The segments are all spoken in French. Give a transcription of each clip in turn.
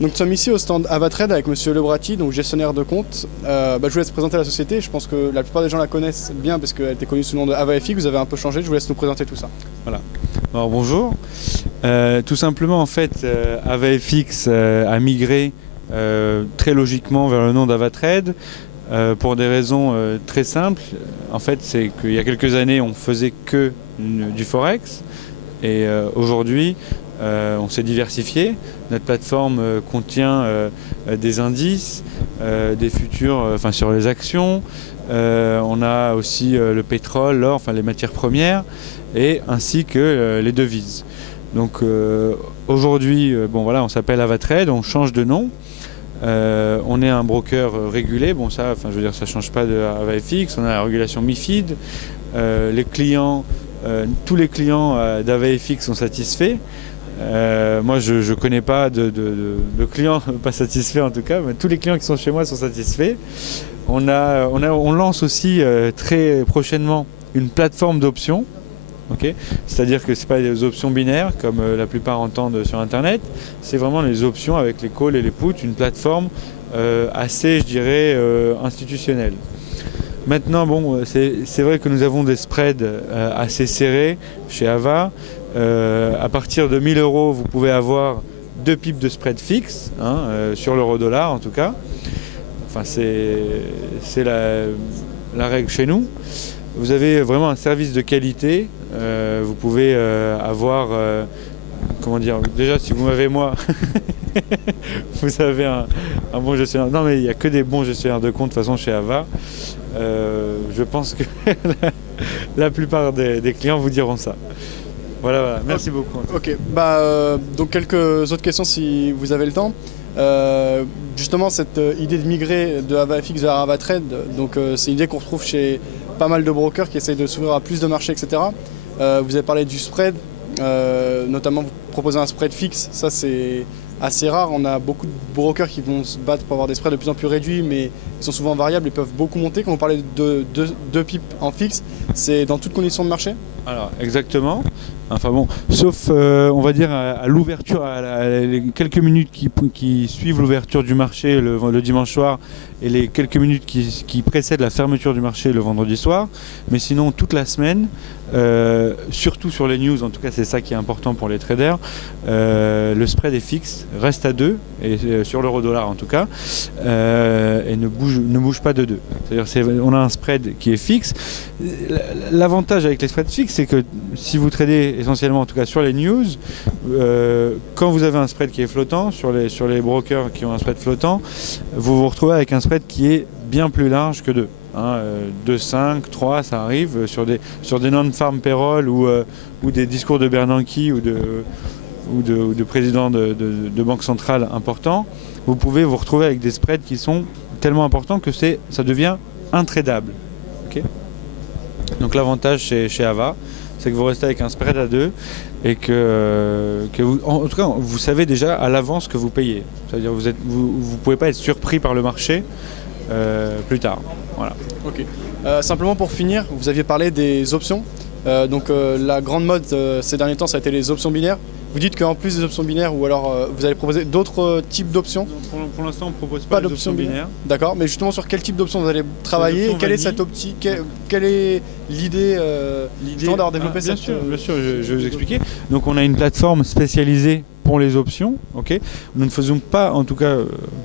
Donc nous sommes ici au stand Avatrade avec Monsieur Lebratti, donc gestionnaire de compte. Je vous laisse présenter la société. Je pense que la plupart des gens la connaissent bien parce qu'elle était connue sous le nom de AvaFX. Vous avez un peu changé. Je vous laisse nous présenter tout ça. Voilà. Alors bonjour. Tout simplement en fait, AvaFX a migré très logiquement vers le nom d'Avatrade pour des raisons très simples. En fait, c'est qu'il y a quelques années, on faisait que du forex et aujourd'hui, on s'est diversifié. Notre plateforme contient des indices, des futurs, sur les actions. On a aussi le pétrole, l'or, les matières premières, et ainsi que les devises. Donc aujourd'hui, on s'appelle Avatrade, on change de nom. On est un broker régulé. Bon, ça, ça change pas de AvaFX. On a la régulation MiFID. Les clients, tous les clients d'AvaFX sont satisfaits. Moi, je ne connais pas de clients pas satisfaits en tout cas, mais tous les clients qui sont chez moi sont satisfaits. On lance aussi très prochainement une plateforme d'options. Okay, c'est-à-dire que ce n'est pas des options binaires comme la plupart entendent sur Internet, c'est vraiment les options avec les calls et les puts, une plateforme assez, je dirais, institutionnelle. Maintenant, c'est vrai que nous avons des spreads assez serrés chez Ava. À partir de 1000 €, vous pouvez avoir 2 pips de spread fixe, sur l'euro-dollar en tout cas. C'est la règle chez nous. Vous avez vraiment un service de qualité. Vous pouvez avoir, déjà si vous m'avez moi, vous avez un bon gestionnaire. Non mais il n'y a que des bons gestionnaires de compte de toute façon chez Ava. Je pense que la plupart des clients vous diront ça. Voilà. Merci beaucoup. Ok, donc quelques autres questions si vous avez le temps. Justement, cette idée de migrer de AvaFX vers Avatrade, c'est une idée qu'on retrouve chez pas mal de brokers qui essayent de s'ouvrir à plus de marchés, etc. Vous avez parlé du spread, notamment vous proposez un spread fixe, ça c'est assez rare. On a beaucoup de brokers qui vont se battre pour avoir des spreads de plus en plus réduits, mais ils sont souvent variables et peuvent beaucoup monter. Quand vous parlez de 2 pips en fixe, c'est dans toutes conditions de marché? Alors exactement, sauf on va dire à l'ouverture, les quelques minutes qui suivent l'ouverture du marché le dimanche soir et les quelques minutes qui précèdent la fermeture du marché le vendredi soir, mais sinon toute la semaine, surtout sur les news, en tout cas c'est ça qui est important pour les traders, le spread est fixe, reste à 2, et sur l'euro-dollar en tout cas, et ne bouge pas de 2. C'est-à-dire on a un spread qui est fixe. L'avantage avec les spreads fixes, c'est que si vous tradez essentiellement, en tout cas sur les news, quand vous avez un spread qui est flottant, sur les brokers qui ont un spread flottant, vous vous retrouvez avec un spread qui est bien plus large que 2. 2, 5, 3, ça arrive sur des non-farm payroll ou des discours de Bernanke ou de présidents de banque centrale importants. Vous pouvez vous retrouver avec des spreads qui sont tellement importants que ça devient intradable. Okay, donc l'avantage chez Ava, c'est que vous restez avec un spread à 2 et que vous, en tout cas, vous savez déjà à l'avance que vous payez. C'est-à-dire vous pouvez pas être surpris par le marché plus tard. Voilà. Ok. Simplement pour finir, vous aviez parlé des options. La grande mode ces derniers temps, ça a été les options binaires. Vous dites qu'en plus des options binaires, ou alors vous allez proposer d'autres types d'options? Pour l'instant, on ne propose pas d'options binaires. D'accord, mais justement sur quel type d'options vous allez travailler et quelle est cette optique, quelle est l'idée d'avoir développé cette... Bien sûr, je vais vous expliquer. Donc on a une plateforme spécialisée pour les options. Okay, nous ne faisons pas, en tout cas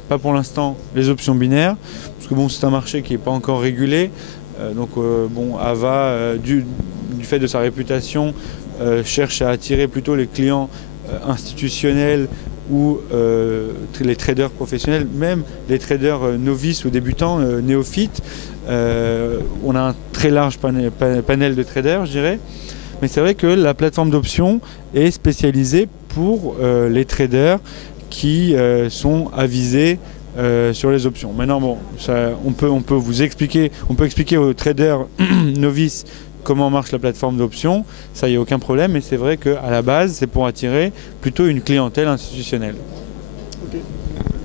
pas pour l'instant, les options binaires, parce que c'est un marché qui n'est pas encore régulé. Ava, du fait de sa réputation, cherche à attirer plutôt les clients institutionnels ou les traders professionnels, même les traders novices ou débutants, néophytes. On a un très large panel de traders, je dirais. Mais c'est vrai que la plateforme d'options est spécialisée pour les traders qui sont avisés sur les options. Maintenant, on peut vous expliquer, aux traders novices comment marche la plateforme d'options, ça y a aucun problème, mais c'est vrai qu'à la base, c'est pour attirer plutôt une clientèle institutionnelle. Ok,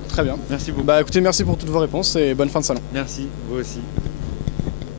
très bien. Merci beaucoup. Écoutez, merci pour toutes vos réponses et bonne fin de salon. Merci, vous aussi.